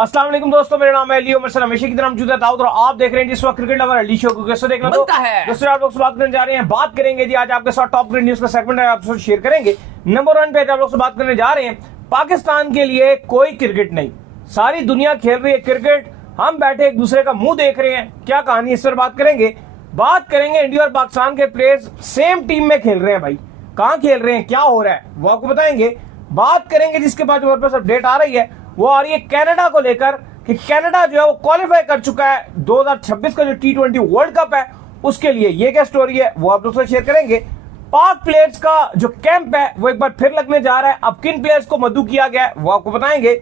अस्सलाम वालेकुम दोस्तों, मेरा नाम है लियो मर्सर, हमेशा की तरह मौजूद है दाऊद और आप देख रहे हैं जिस वक्त क्रिकेट लवर अली शो को कैसे देखना बनता है। दोस्तों आप लोग से बात करने जा रहे हैं, बात करेंगे जी आज आपके साथ टॉप क्रिकेट न्यूज का सेगमेंट है, आपसे शेयर करेंगे। नंबर 1 पे आप लोग से बात करने जा रहे हैं, पाकिस्तान के लिए कोई क्रिकेट नहीं, सारी दुनिया खेल रही है क्रिकेट, हम बैठे एक दूसरे का मुंह देख रहे हैं, क्या कहानी इस पर बात करेंगे। बात करेंगे इंडिया और पाकिस्तान के प्लेयर्स सेम टीम में खेल रहे हैं, भाई कहां खेल रहे हैं, क्या हो रहा है वो आपको बताएंगे। बात करेंगे जिसके बाद हमारे पास अपडेट आ रही है, वो आ रही है कनाडा को लेकर कि कनाडा जो है वो क्वालिफाई कर चुका है 2026 का जो T20 वर्ल्ड कप है उसके लिए। ये क्या स्टोरी है वो आप लोगों से शेयर करेंगे। पाक प्लेयर्स का जो कैंप है वो एक बार फिर लगने जा रहा है, अब किन प्लेयर्स को मद्दू किया गया है वो आपको बताएंगे।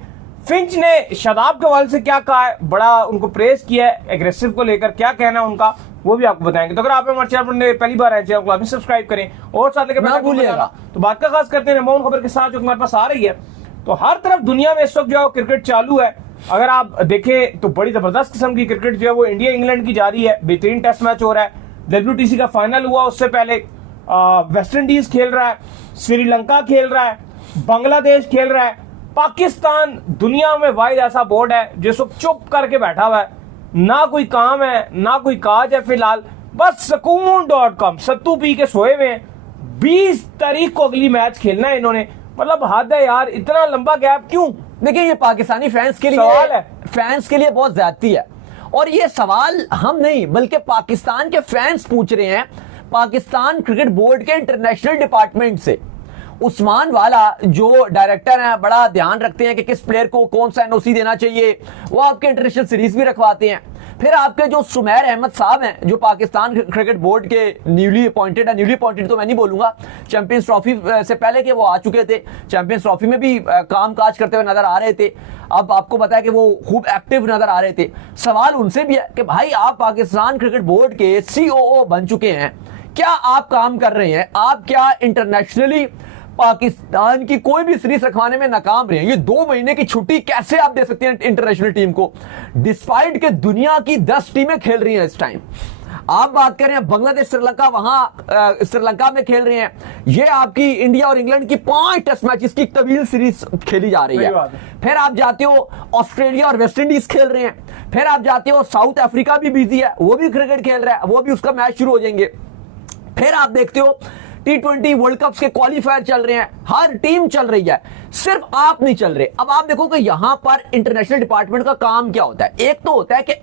फिंच ने शादाब के हवाले से क्या कहा है, बड़ा उनको प्रेस किया है, एग्रेसिव को लेकर क्या कहना है उनका वो भी आपको बताएंगे। तो अगर आप हमारे चैनल पर पहली बार आए चैनल को आप सब्सक्राइब करें और साथ लेकर ना भूलिएगा। तो बात का खास करते हैं नंबर 1 खबर के साथ जो हमारे पास आ रही है, तो हर तरफ दुनिया में इस वक्त जो है क्रिकेट चालू है। अगर आप देखें तो बड़ी जबरदस्त किस्म की क्रिकेट जो है वो इंडिया इंग्लैंड की जारी है, बेहतरीन टेस्ट मैच हो रहा है, WTC का फाइनल हुआ उससे पहले वेस्ट इंडीज खेल रहा है, श्रीलंका खेल रहा है, बांग्लादेश खेल रहा है, पाकिस्तान दुनिया में वाहिद ऐसा बोर्ड है जिस वक्त चुप करके बैठा हुआ है, ना कोई काम है ना कोई काज है, फिलहाल बस सकून.com सत्तू पी के सोए हुए हैं। 20 तारीख को अगली मैच खेलना है इन्होंने, मतलब हद है यार, इतना लंबा गैप क्यों। देखिए ये पाकिस्तानी फैंस के लिए सवाल है, फैंस के लिए बहुत ज्यादती है, और ये सवाल हम नहीं बल्कि पाकिस्तान के फैंस पूछ रहे हैं पाकिस्तान क्रिकेट बोर्ड के इंटरनेशनल डिपार्टमेंट से। उस्मान वाला जो डायरेक्टर हैं बड़ा ध्यान रखते हैं कि किस प्लेयर को कौन सा NOC देना चाहिए, वो आपके इंटरनेशनल सीरीज भी रखवाते हैं। फिर आपके जो सुमैर अहमद साहब हैं जो पाकिस्तान क्रिकेट बोर्ड के न्यूली अपॉइंटेड तो मैं नहीं बोलूंगा, चैंपियंस ट्रॉफी से पहले के वो आ चुके थे, चैंपियंस ट्रॉफी में भी काम काज करते हुए नजर आ रहे थे, अब आपको पता है कि वो खूब एक्टिव नजर आ रहे थे। सवाल उनसे भी है कि भाई आप पाकिस्तान क्रिकेट बोर्ड के COO बन चुके हैं, क्या आप काम कर रहे हैं, आप क्या इंटरनेशनली पाकिस्तान की कोई भी सीरीज रखवाने में नाकाम रहे हैं? ये 2 महीने की छुट्टी कैसे आप दे सकते हैं इंटरनेशनल टीम को, डिस्पाइट के दुनिया की 10 टीमें खेल रही हैं इस टाइम। आप बात करें बांग्लादेश श्रीलंका, वहां श्रीलंका में खेल रहे हैं, ये आपकी इंडिया और इंग्लैंड की 5 टेस्ट मैचेस की तवील सीरीज खेली जा रही है। फिर आप जाते हो ऑस्ट्रेलिया और वेस्ट इंडीज खेल रहे हैं, फिर आप जाते हो साउथ अफ्रीका भी बिजी है, वो भी क्रिकेट खेल रहा है, वो भी उसका मैच शुरू हो जाएंगे। फिर आप देखते हो T20 वर्ल्ड कप के क्वालिफायर चल रहे हैं, हर टीम चल रही है, सिर्फ आप नहीं चल रहे। अब आप देखो कि यहां पर इंटरनेशनल डिपार्टमेंट का काम क्या होता है। एक तो होता है कि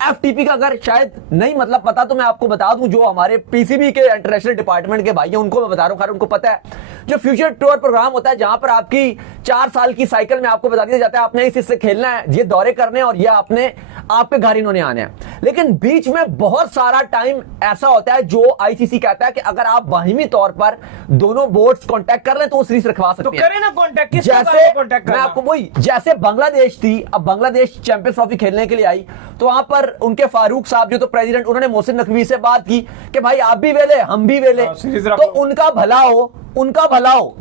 FTP का अगर शायद नहीं मतलब पता तो मैं आपको बता दूं, जो हमारे PCB के इंटरनेशनल डिपार्टमेंट के भाई हैं उनको मैं बता रहा हूं, खैर उनको पता है। जो फ्यूचर टूर प्रोग्राम होता है जहां पर आपकी 4 साल की साइकिल में आपको बता दिया जाता है आपने इस हिस्से खेलना है, ये दौरे करने हैं और ये आपने आपके घर इन्होंने आने हैं। लेकिन बीच में बहुत सारा टाइम ऐसा होता है जो ICC कहता है कि अगर आप बाहिमी तौर पर दोनों बोर्ड्स कांटेक्ट कर लें तो वो सीरीज रखवा सकते हैं। तो करें ना कांटेक्ट, किस जैसे कांटेक्ट मैं आपको वही, जैसे बांग्लादेश थी, अब बांग्लादेश चैंपियंस ट्रॉफी खेलने के लिए आई तो वहां पर उनके फारूक साहब जो तो प्रेसिडेंट, उन्होंने मोहसिन नकवी से बात की कि भाई आप भी वेले हम भी वेले, तो उनका भला हो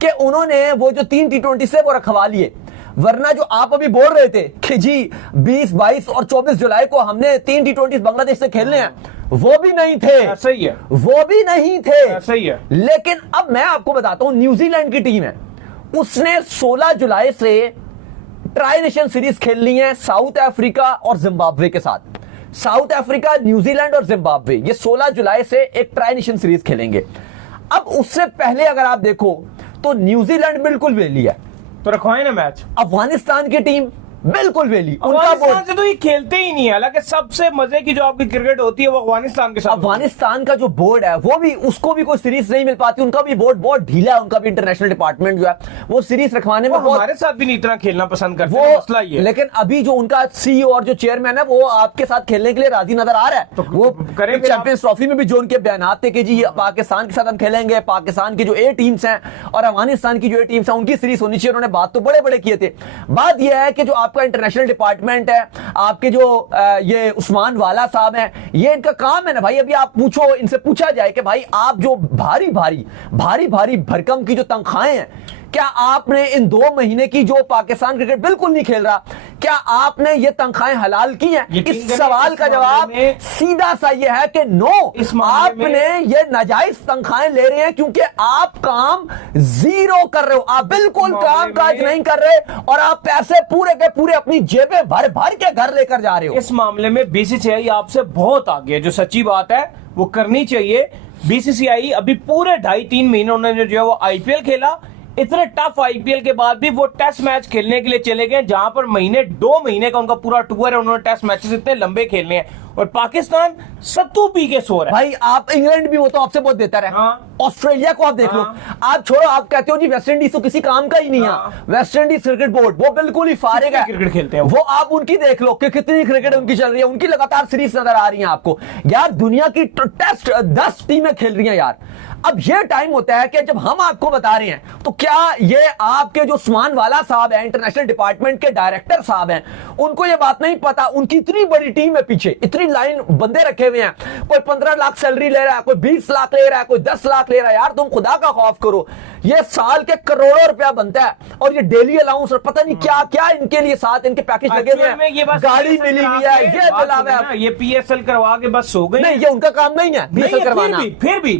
कि उन्होंने वो जो 3 T20 से वो रखवा लिए। वरना जो आप अभी बोल रहे थे कि जी 20, 22 और 24 जुलाई को हमने 3 T20 बांग्लादेश से खेलने हैं, वो भी नहीं थे, सही है, वो भी नहीं थे, सही है। लेकिन अब मैं आपको बताता हूं, न्यूजीलैंड की टीम है, उसने 16 जुलाई से ट्राई नेशन सीरीज खेलनी है साउथ अफ्रीका और जिम्बाब्वे के साथ। साउथ अफ्रीका, न्यूजीलैंड और जिम्बाब्वे ये 16 जुलाई से एक ट्राई नेशन सीरीज खेलेंगे। अब उससे पहले अगर आप देखो तो न्यूजीलैंड बिल्कुल वेली है, तो रखवाए ना मैच। अफगानिस्तान की टीम बिल्कुल वेली, अफगानिस्तान से तो ये खेलते ही नहीं है, हालांकि सबसे मजे की जो आपकी क्रिकेट होती है वो अफगानिस्तान के साथ। अफगानिस्तान का जो बोर्ड है वो भी, उसको भी कोई सीरीज नहीं मिल पाती, उनका भी बोर्ड बहुत ढीला है, उनका भी इंटरनेशनल डिपार्टमेंट जो है वो सीरीज रखवाने में हमारे साथ भी नहीं इतना खेलना पसंद करते, वो मसला ही है। लेकिन अभी जो उनका CEO और जो चेयरमैन है वो आपके साथ खेलने के लिए राजी नजर आ रहा है, तो वो चैंपियंस ट्रॉफी में भी जो उनके बयान थे कि जी पाकिस्तान के साथ हम खेलेंगे, पाकिस्तान की जो A टीम्स हैं और अफगानिस्तान की जो A टीम्स हैं उनकी सीरीज होनी चाहिए, उन्होंने बात तो बड़े बड़े किए थे। बात यह है कि जो आपका इंटरनेशनल डिपार्टमेंट है, आपके जो ये उस्मान वाला साहब हैं, ये इनका काम है ना भाई, अभी आप पूछो, इनसे पूछा जाए कि भाई आप जो भारी भारी भरकम की जो तनख्वाहें हैं, क्या आपने इन 2 महीने की जो पाकिस्तान क्रिकेट बिल्कुल नहीं खेल रहा, क्या आपने ये तनख्वाहें हलाल की हैं? यकीन इस करें, सवाल इस का जवाब मामले में- सीधा सा ये है कि नो, इस मामले में- आपने ये नाजायज तनख्वाहें ले रहे हैं क्योंकि आप काम जीरो कर रहे हो, आप बिल्कुल काम काज नहीं कर रहे और आप पैसे पूरे के पूरे अपनी जेबें भर भर के घर लेकर जा रहे हो। इस मामले में बीसीसीआई आपसे बहुत आगे है, जो सच्ची बात है वो करनी चाहिए। बीसीसीआई अभी पूरे 2.5-3 महीने उन्होंने जो है वो आईपीएल खेला, इतने टफ आईपीएल के बाद भी वो टेस्ट मैच खेलने के लिए चले गए, जहां पर 2 महीने का उनका पूरा टूर है, उन्होंने टेस्ट मैचेस इतने लंबे खेलने हैं। और पाकिस्तान सत्तू पी के सो रहा है। भाई आप इंग्लैंड भी हो तो आपसे बहुत बेहतर है। हाँ। ऑस्ट्रेलिया को आप देख लो, आप छोड़ो, आप कहते हो जी वेस्ट इंडीज तो किसी काम का ही नहीं हाँ। है, वेस्ट इंडीज क्रिकेट बोर्ड वो बिल्कुल ही फारिग है, क्रिकेट खेलते हैं वो आप उनकी देख लो कि कितनी क्रिकेट उनकी चल रही है, उनकी लगातार सीरीज नजर आ रही है आपको। यार दुनिया की टेस्ट 10 टीमें खेल रही हैं यार। अब ये टाइम होता है कि जब हम आपको बता रहे हैं तो क्या ये आपके जो उस्मान वाला साहब है, इंटरनेशनल डिपार्टमेंट के डायरेक्टर साहब हैं, उनको ये बात नहीं पता? उनकी इतनी बड़ी टीम है पीछे, इतनी लाइन बंदे रखे हुए हैं, कोई 15 लाख सैलरी ले रहा है, कोई 20 लाख ले रहा है, कोई 10 लाख ले रहा है। यार तुम खुदा का खौफ करो, ये साल के करोड़ों रुपया बनता है और ये डेली अलाउंस और पता नहीं क्या क्या इनके लिए साथ इनके पैकेज लगे हुए हैं, गाड़ी मिली हुई है, ये मिला हुआ है। ये पीएसएल करवा के बस सो गए। नहीं, ये उनका काम नहीं है PSL करवाना।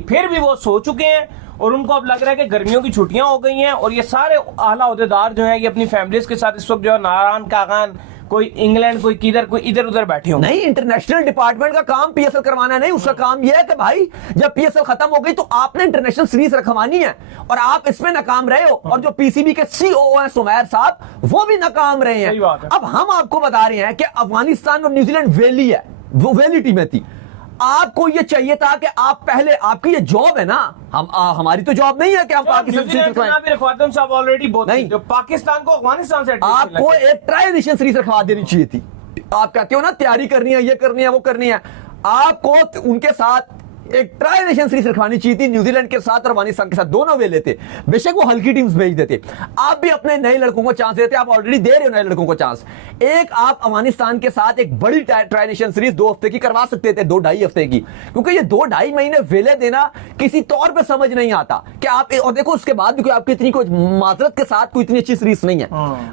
फिर भी वो सो चुके हैं और उनको अब लग रहा है कि गर्मियों की छुट्टियां हो गई हैं और ये सारे आला ओहदेदार जो है ये अपनी फैमिलीज के साथ इस वक्त जो है नारायण कागान, कोई इंग्लैंड, कोई किधर, कोई इधर उधर बैठे हो। नहीं, इंटरनेशनल डिपार्टमेंट का काम PSL करवाना नहीं, उसका काम यह है कि भाई जब PSL खत्म हो गई तो आपने इंटरनेशनल सीरीज रखवानी है और आप इसमें नाकाम रहे हो। और जो पीसीबी के COO हैं सुमैर साहब, वो भी नाकाम रहे सही बात हैं। है। अब हम आपको बता रहे हैं कि अफगानिस्तान और न्यूजीलैंड वेली है, वो वेली टीमें थी। आपको ये चाहिए था कि आप पहले, आपकी ये जॉब है ना, हमारी तो जॉब नहीं है कि हम पाकिस्तान सीरीज रखवाते साहब ऑलरेडी बहुत नहीं। जो पाकिस्तान को अफगानिस्तान से आपको एक ट्राई नेशन सीरीज रखवा देनी चाहिए थी। आप कहते हो ना तैयारी करनी है, ये करनी है, वो करनी है, आपको उनके साथ एक ट्राई नेशन सीरीज रखवानी चाहिए थी, न्यूजीलैंड के साथ और अफगानिस्तान के साथ, दोनों वे लेते। बेशक वो हल्की टीम्स भेज देते, आप भी अपने नए लड़कों को चांस देते, आप ऑलरेडी दे रहे हो नए लड़कों को चांस। एक आप अफगानिस्तान के साथ एक बड़ी ट्राई नेशन सीरीज 2 हफ्ते की करवा सकते थे, 2-2.5 हफ्ते की, क्योंकि ये 2-2.5 महीने वेले देना किसी तौर पे समझ नहीं आता कि आप, और देखो उसके बाद भी कोई आपकी इतनी कोई माजरत के साथ कोई इतनी अच्छी सीरीज नहीं है।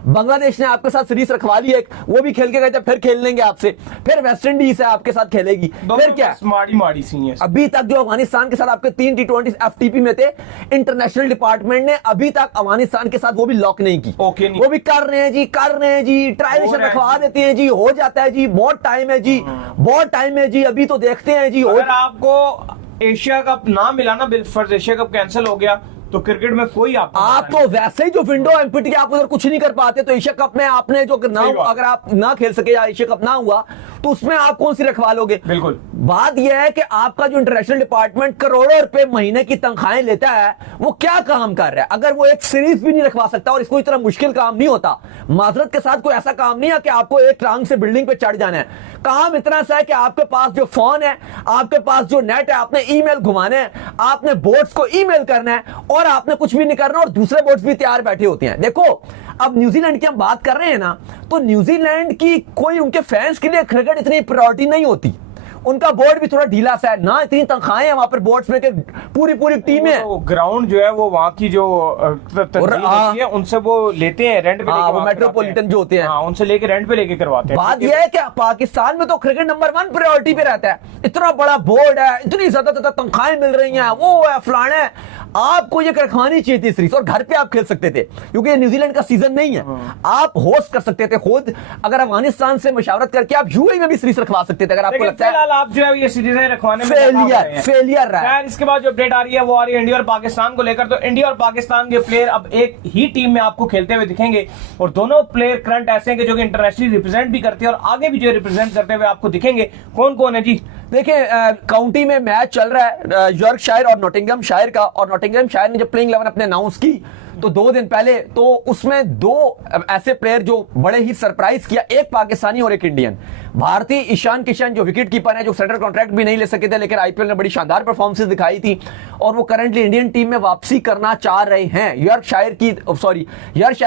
बांग्लादेश ने आपके साथ सीरीज रखवा ली एक, वो भी खेल के गए थे, फिर खेल लेंगे आपसे, फिर वेस्ट इंडीज है आपके साथ खेलेगी, फिर क्या माड़ी सी है। अभी तक जो अफगानिस्तान के साथ आपके 3 T20 FTP में थे, इंटरनेशनल डिपार्टमेंट ने अभी तक अफगानिस्तान के साथ वो भी लॉक नहीं की। ओके नहीं। वो भी कर रहे हैं जी, ट्राई नेशन रखवा देते हैं जी, हो जाता है जी, बहुत टाइम है जी, बहुत टाइम है जी, अभी तो देखते हैं जी। अगर आपको एशिया कप ना मिला ना, बिलफर्ज एशिया कप कैंसिल हो गया, तो क्रिकेट में कोई आप तो वैसे ही जो विंडो एम्प्टी आप उधर कुछ नहीं कर पाते, तो एशिया कप में आपने जो ना, अगर आप ना खेल सके या एशिया कप ना हुआ तो उसमें आप कौन सी रखवा लोगे? बिल्कुल। बात यह है कि आपका जो इंटरनेशनल डिपार्टमेंट करोड़ों रुपए महीने की तनख्वाहें लेता है, वो क्या काम कर रहा है? अगर वो एक सीरीज भी नहीं रखवा सकता, और इसको इतना मुश्किल काम नहीं होता, माजरत के साथ कोई ऐसा काम नहीं है कि आपको एक टांग से बिल्डिंग पे चढ़ जाना है। काम इतना सा है कि आपके पास जो फोन है, आपके पास जो नेट है, आपने ईमेल घुमाने हैं, आपने बोर्ड्स को ईमेल करना है और आपने कुछ भी नहीं करना, और दूसरे बोर्ड्स भी तैयार बैठे होते हैं। देखो अब न्यूजीलैंड की हम बात कर रहे हैं ना, तो न्यूजीलैंड की कोई उनके फैंस के लिए क्रिकेट इतनी प्रायोरिटी नहीं होती, उनका बोर्ड भी थोड़ा ढीला सा है ना, इतनी तनख्वाहें हैं वहां पर बोर्ड्स में कि पूरी टीमें हैं। तो ग्राउंड जो है वो वहाँ की जो तंजीम होती है उनसे वो लेते हैं रेंट पे, वो मेट्रोपॉलिटन जो होते हैं, उनसे लेके रेंट पे लेके करवाते हैं। बात यह है कि पाकिस्तान में तो क्रिकेट नंबर 1 प्रायोरिटी पे रहता है, इतना बड़ा बोर्ड है, इतनी ज्यादा तनख्वाहें मिल रही हैं, वो है फलाना है, आपको ये रखवानी चाहिए थी सीरीज, और घर पे आप खेल सकते थे, क्योंकि ये न्यूजीलैंड का सीजन नहीं है, आप होस्ट कर सकते थे खुद। अगर अफगानिस्तान से मशावरत करके आप यूएई में भी सीरीज रखवा सकते थे, अगर आपको लगता है आप जो है ये सीरीजें रखवाने में फेलियर रहा है। इसके बाद जो अपडेट आ रही है वो आ रही है इंडिया और पाकिस्तान को लेकर। तो इंडिया और पाकिस्तान के प्लेयर अब एक ही टीम में आपको खेलते हुए दिखेंगे, और दोनों प्लेयर करंट ऐसे हैं जो कि इंटरनेशनली रिप्रेजेंट भी करते हैं और आगे भी जो रिप्रेजेंट करते हुए आपको दिखेंगे। कौन कौन है जी? देखिए काउंटी में मैच चल रहा है यॉर्कशायर और नॉटिंघमशायर का, और नॉटिंघमशायर ने जब प्लेइंग 11 अपने अनाउंस की तो 2 दिन पहले, तो उसमें 2 ऐसे प्लेयर जो बड़े ही सरप्राइज किया, एक पाकिस्तानी और एक इंडियन। भारतीय ईशान किशन जो विकेट कीपर है, जो सेंट्रल कॉन्ट्रैक्ट भी नहीं ले सके थे, लेकिन आईपीएल में बड़ी शानदार परफॉर्मेंस दिखाई थी, और वो करंटली इंडियन टीम में वापसी करना चाह रहे हैं। यॉर्कशायर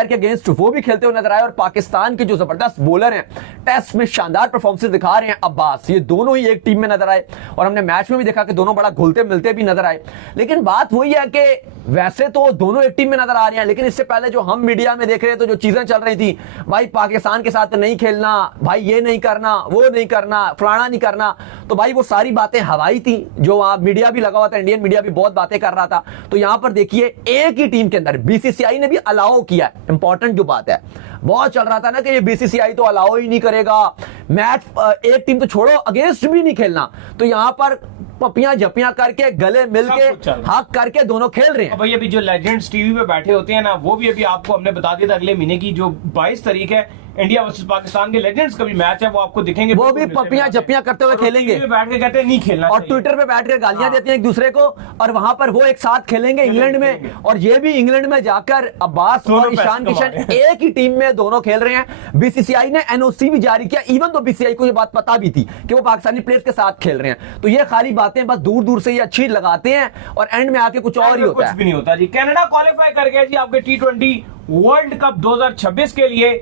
के अगेंस्ट वो भी खेलते हुए नजर आए, और पाकिस्तान के जो जबरदस्त बॉलर हैं, टेस्ट में शानदार परफॉर्मेंस दिखा रहे हैं, अब्बास, ये दोनों ही एक टीम में नजर आए, और हमने मैच में भी देखा कि दोनों बड़ा घुलते मिलते भी नजर आए। लेकिन बात वही है कि वैसे तो दोनों एक टीम में नजर आ रही हैं, लेकिन इससे पहले जो हम मीडिया में देख रहे थे तो जो चीजें चल रही थी, भाई पाकिस्तान के साथ नहीं खेलना, भाई ये नहीं करना, वो नहीं करना, फलाना नहीं करना, तो भाई वो सारी बातें हवाई थी, जो वहां मीडिया भी लगा हुआ था, इंडियन मीडिया भी बहुत बातें कर रहा था। तो यहां पर देखिए एक ही टीम के अंदर बीसीसीआई ने भी अलाउ किया। इंपॉर्टेंट जो बात है, बहुत चल रहा था ना कि ये बीसीसीआई तो अलाउ ही नहीं करेगा, मैच एक टीम तो छोड़ो अगेंस्ट भी नहीं खेलना, तो यहां पर पपियां झपियां करके गले मिलके हक करके दोनों खेल रहे हैं। भाई अभी जो लेजेंड्स टीवी पे बैठे होते हैं ना, वो भी अभी आपको हमने बता दिया था अगले महीने की जो 22 तारीख है इंडिया वर्सेस पाकिस्तान के लेजेंड्स का भी मैच है, वो आपको दिखेंगे, वो भी पपियां झपियां करते हुए खेलेंगे, बैठ के कहते हैं नहीं खेलना, और ट्विटर पे बैठ कर गालियां देते हैं एक दूसरे को, और वहां पर वो एक साथ खेलेंगे इंग्लैंड में, और ये भी इंग्लैंड में जाकर अब्बास और ईशान किशन एक ही टीम में दोनों खेल रहे हैं। बीसीसीआई ने एनओसी भी जारी किया, इवन तो बीसीसीआई को ये बात पता भी थी कि वो पाकिस्तानी प्लेयर्स के साथ खेल रहे हैं। तो ये खाली बातें बस दूर दूर से ये अच्छी लगाते हैं और एंड में आके कुछ और ही होता है। कुछ भी नहीं होता जी। कनाडा क्वालिफाई कर गया जी आपके T20 वर्ल्ड कप 2026 के लिए।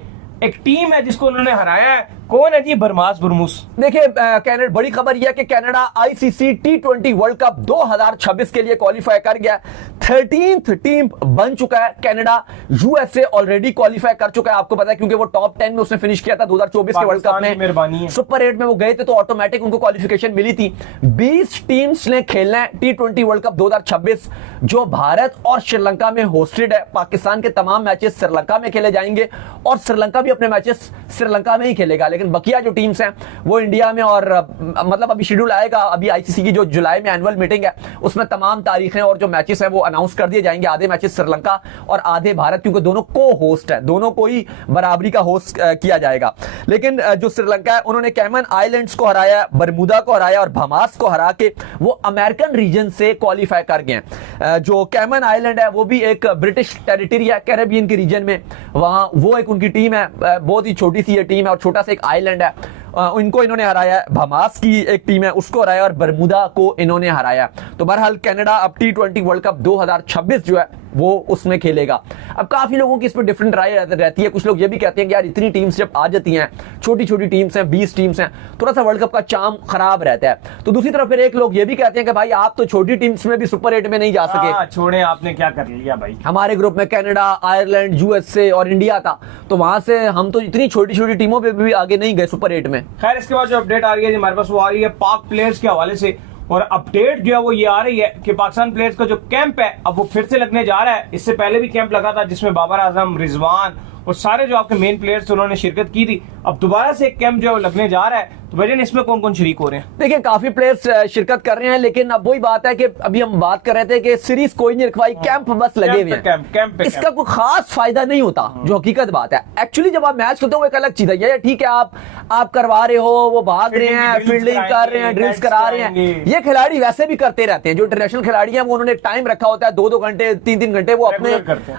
एक टीम है जिसको उन्होंने हराया है, कौन है जी? बरमास बुरमूस। देखिए कनाडा, बड़ी खबर यह है कि Canada ICC T20 world cup 2026 के लिए क्वालिफाई कर गया। 13th टीम बन चुका है कनाडा। यूएसए ऑलरेडी क्वालिफाई कर चुका है, आपको पता है, क्योंकि वो टॉप 10 में उसने फिनिश किया था 2024 के वर्ल्ड कप में। मेहरबानी, सुपर 8 में वो गए थे तो ऑटोमेटिक उनको क्वालिफिकेशन मिली थी। 20 टीम्स ने खेलना है T20 वर्ल्ड कप 2026, जो भारत और श्रीलंका में होस्टेड है। पाकिस्तान के तमाम मैचेस श्रीलंका में खेले जाएंगे और श्रीलंका भी अपने मैचेस श्रीलंका में ही खेलेगा, लेकिन बकिया जो टीम्स हैं वो इंडिया में, और मतलब अभी शेड्यूल आएगा, अभी आईसीसी की जो जुलाई में एनुअल मीटिंग है उसमें तमाम तारीखें और जो मैचेस हैं वो अनाउंस कर दिए जाएंगे। आधे मैचेस श्रीलंका और आधे भारत, क्योंकि दोनों को होस्ट है, दोनों को ही बराबरी का होस्ट किया जाएगा। लेकिन जो श्रीलंका है उन्होंने कैमन आइलैंड्स को हराया, बरमूदा को हराया और बहामास को हरा के वो अमेरिकन रीजन से क्वालिफाई कर गए हैं। जो कैमन आइलैंड है वो भी एक ब्रिटिश टेरिटरी है कैरेबियन के रीजन में, वहां वो एक उनकी टीम है, बहुत ही छोटी सी ये टीम है और छोटा सा एक आइलैंड है, इनको इन्होंने हराया है। बहामास की एक टीम है उसको हराया और बरमूदा को इन्होंने हराया। तो बहरहाल कनाडा अब T20 वर्ल्ड कप 2026 जो है वो उसमें खेलेगा। अब काफी लोगों की इस पर डिफरेंट राय रहती है। कुछ लोग ये भी कहते हैं कि यार इतनी टीम्स जब आ जाती हैं, छोटी छोटी टीम्स हैं, 20 टीम्स हैं, थोड़ा सा वर्ल्ड कप का चार्म खराब रहता है। तो दूसरी तरफ फिर एक लोग ये भी कहते हैं कि भाई आप तो छोटी टीम्स में भी सुपर 8 में नहीं जा सके, छोड़े आपने क्या कर लिया भाई। हमारे ग्रुप में कनाडा, आयरलैंड, यूएसए और इंडिया था, तो वहां से हम तो इतनी छोटी छोटी टीमों पे भी आगे नहीं गए सुपर 8 में। खैर इसके बाद जो अपडेट आ रही है हमारे पास वो आ रही है पाक प्लेयर्स के हवाले से, और अपडेट जो है वो ये आ रही है कि पाकिस्तान प्लेयर्स का जो कैंप है अब वो फिर से लगने जा रहा है। इससे पहले भी कैंप लगा था जिसमें बाबर आजम, रिजवान और सारे जो आपके मेन प्लेयर्स थे उन्होंने शिरकत की थी। अब दोबारा से एक कैंप जो है वो लगने जा रहा है। तो भैया इसमें कौन कौन शरीक हो रहे हैं? देखिए काफी प्लेयर्स शिरकत कर रहे हैं, लेकिन अब वही बात है कि अभी हम बात कर रहे थे कि सीरीज कोई नहीं रखवाई, कैंप बस लगे हुए हैं। इसका कोई खास फायदा नहीं होता, जो हकीकत बात है। एक्चुअली जब आप मैच खेलते हो वो एक अलग चीज है। ये ठीक है आप करवा रहे हो, वो भाग रहे हैं, फील्डिंग कर रहे हैं, ड्रिल्स करा रहे हैं, ये खिलाड़ी वैसे भी करते रहते हैं। जो इंटरनेशनल खिलाड़ी हैं वो उन्होंने एक टाइम रखा होता है, 2-2 घंटे 3-3 घंटे वो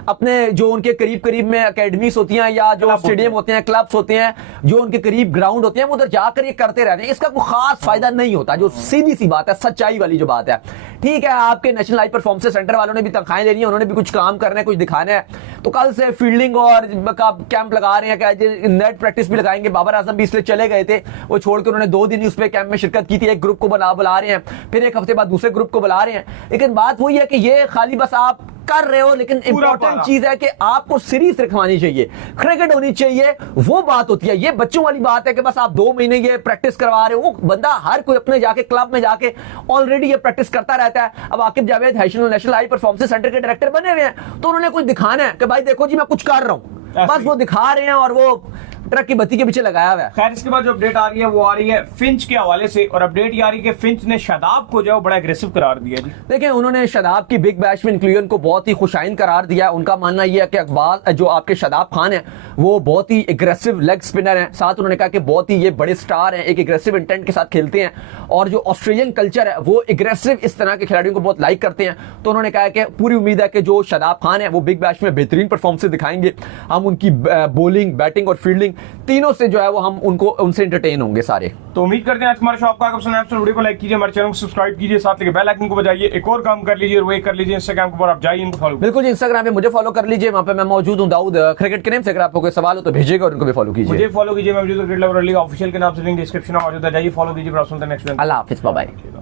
अपने जो उनके करीब करीब में अकेडमीज होती हैं या जो स्टेडियम होते हैं, क्लब्स होते हैं, जो उनके करीब ग्राउंड होते हैं, वो उधर जाकर ये करते रहते हैं। इसका कोई खास फायदा नहीं होता, जो सीधी सी बात है, सच्चाई वाली जो बात है। ठीक है, आपके नेशनल हाई परफॉर्मेंस सेंटर वालों ने भी तनख्वाहें लेनी है, उन्होंने भी कुछ काम करना है, कुछ दिखाना है। तो कल से फील्डिंग और कैंप लगा रहे हैं, नेट प्रैक्टिस भी लगाएंगे। बाबर आजम भी इसलिए चले गए थे, वो छोड़ के उन्होंने 2 दिन उस पे कैंप में शिरकत की थी। एक ग्रुप को बुला रहे हैं, फिर एक हफ्ते बाद दूसरे ग्रुप को बुला रहे हैं। लेकिन बात वही है कि ये खाली बस आप कर रहे हो, लेकिन इंपॉर्टेंट चीज है कि आपको सीरीज रखवानी चाहिए, क्रिकेट होनी चाहिए, वो बात होती है। ये बच्चों वाली बात है कि बस आप 2 महीने ये प्रैक्टिस करवा रहे हो। वो बंदा हर कोई अपने जाके क्लब में जाके ऑलरेडी ये प्रैक्टिस करता रहता है। अब Aqib Javed national high performance centre के डायरेक्टर बने हुए हैं, तो उन्होंने कुछ दिखाना है कि भाई देखो जी मैं कुछ कर रहा हूं, बस वो दिखा रहे हैं और वो ट्रक की बत्ती के पीछे लगाया हुआ है। खैर इसके बाद जो अपडेट आ रही है वो आ रही है फिंच के हवाले से, और अपडेट ये आ रही है कि फिंच ने शादाब को जो बड़ा एग्रेसिव करार दिया जी। देखिए उन्होंने शादाब की बिग बैश में इंक्लूजन को बहुत ही खुशाइन करार दिया। उनका मानना यह है कि अकबाल जो आपके शादाब खान है वो बहुत ही एग्रेसिव लेग स्पिनर हैं। साथ उन्होंने कहा कि बहुत ही ये बड़े स्टार हैं, एक एग्रेसिव इंटेंट के साथ खेलते हैं, और जो ऑस्ट्रेलियन कल्चर है वो एग्रेसिव इस तरह के खिलाड़ियों को बहुत लाइक करते हैं। तो उन्होंने कहा कि पूरी उम्मीद है कि जो शादाब खान है वो बिग बैश में बेहतरीन परफॉर्मेंस दिखाएंगे। हम उनकी बॉलिंग, बैटिंग और फील्डिंग तीनों से जो है वो हम उनसे एंटरटेन होंगे सारे। तो उम्मीद करते हैं आज हमारे शो आपको पसंद आया। वीडियो को लाइक कीजिए, हमारे चैनल को सब्सक्राइब कीजिए, साथ लेके बेल आइकन को बजाइए। एक और काम कर लीजिए, वो कर लीजिए इंस्टाग्राम के ऊपर आप जाइए, इनको फॉलो। बिल्कुल जी, इंस्टाग्राम पे मुझे फॉलो कर लीजिए, वहां पे मैं मौजूद हूं दाऊद क्रिकेट के नेम से। अगर आपको कोई सवाल हो तो भेजिएगा और उनको भी फॉलो कीजिए। मुझे फॉलो कीजिए, मैं क्रिकेट लवर लीग ऑफिशियल के नाम से लिंक डिस्क्रिप्शन में मौजूद है, जाइए फॉलो कीजिए। नेक्स्ट, अल्लाह हाफिज़, बाय बाय।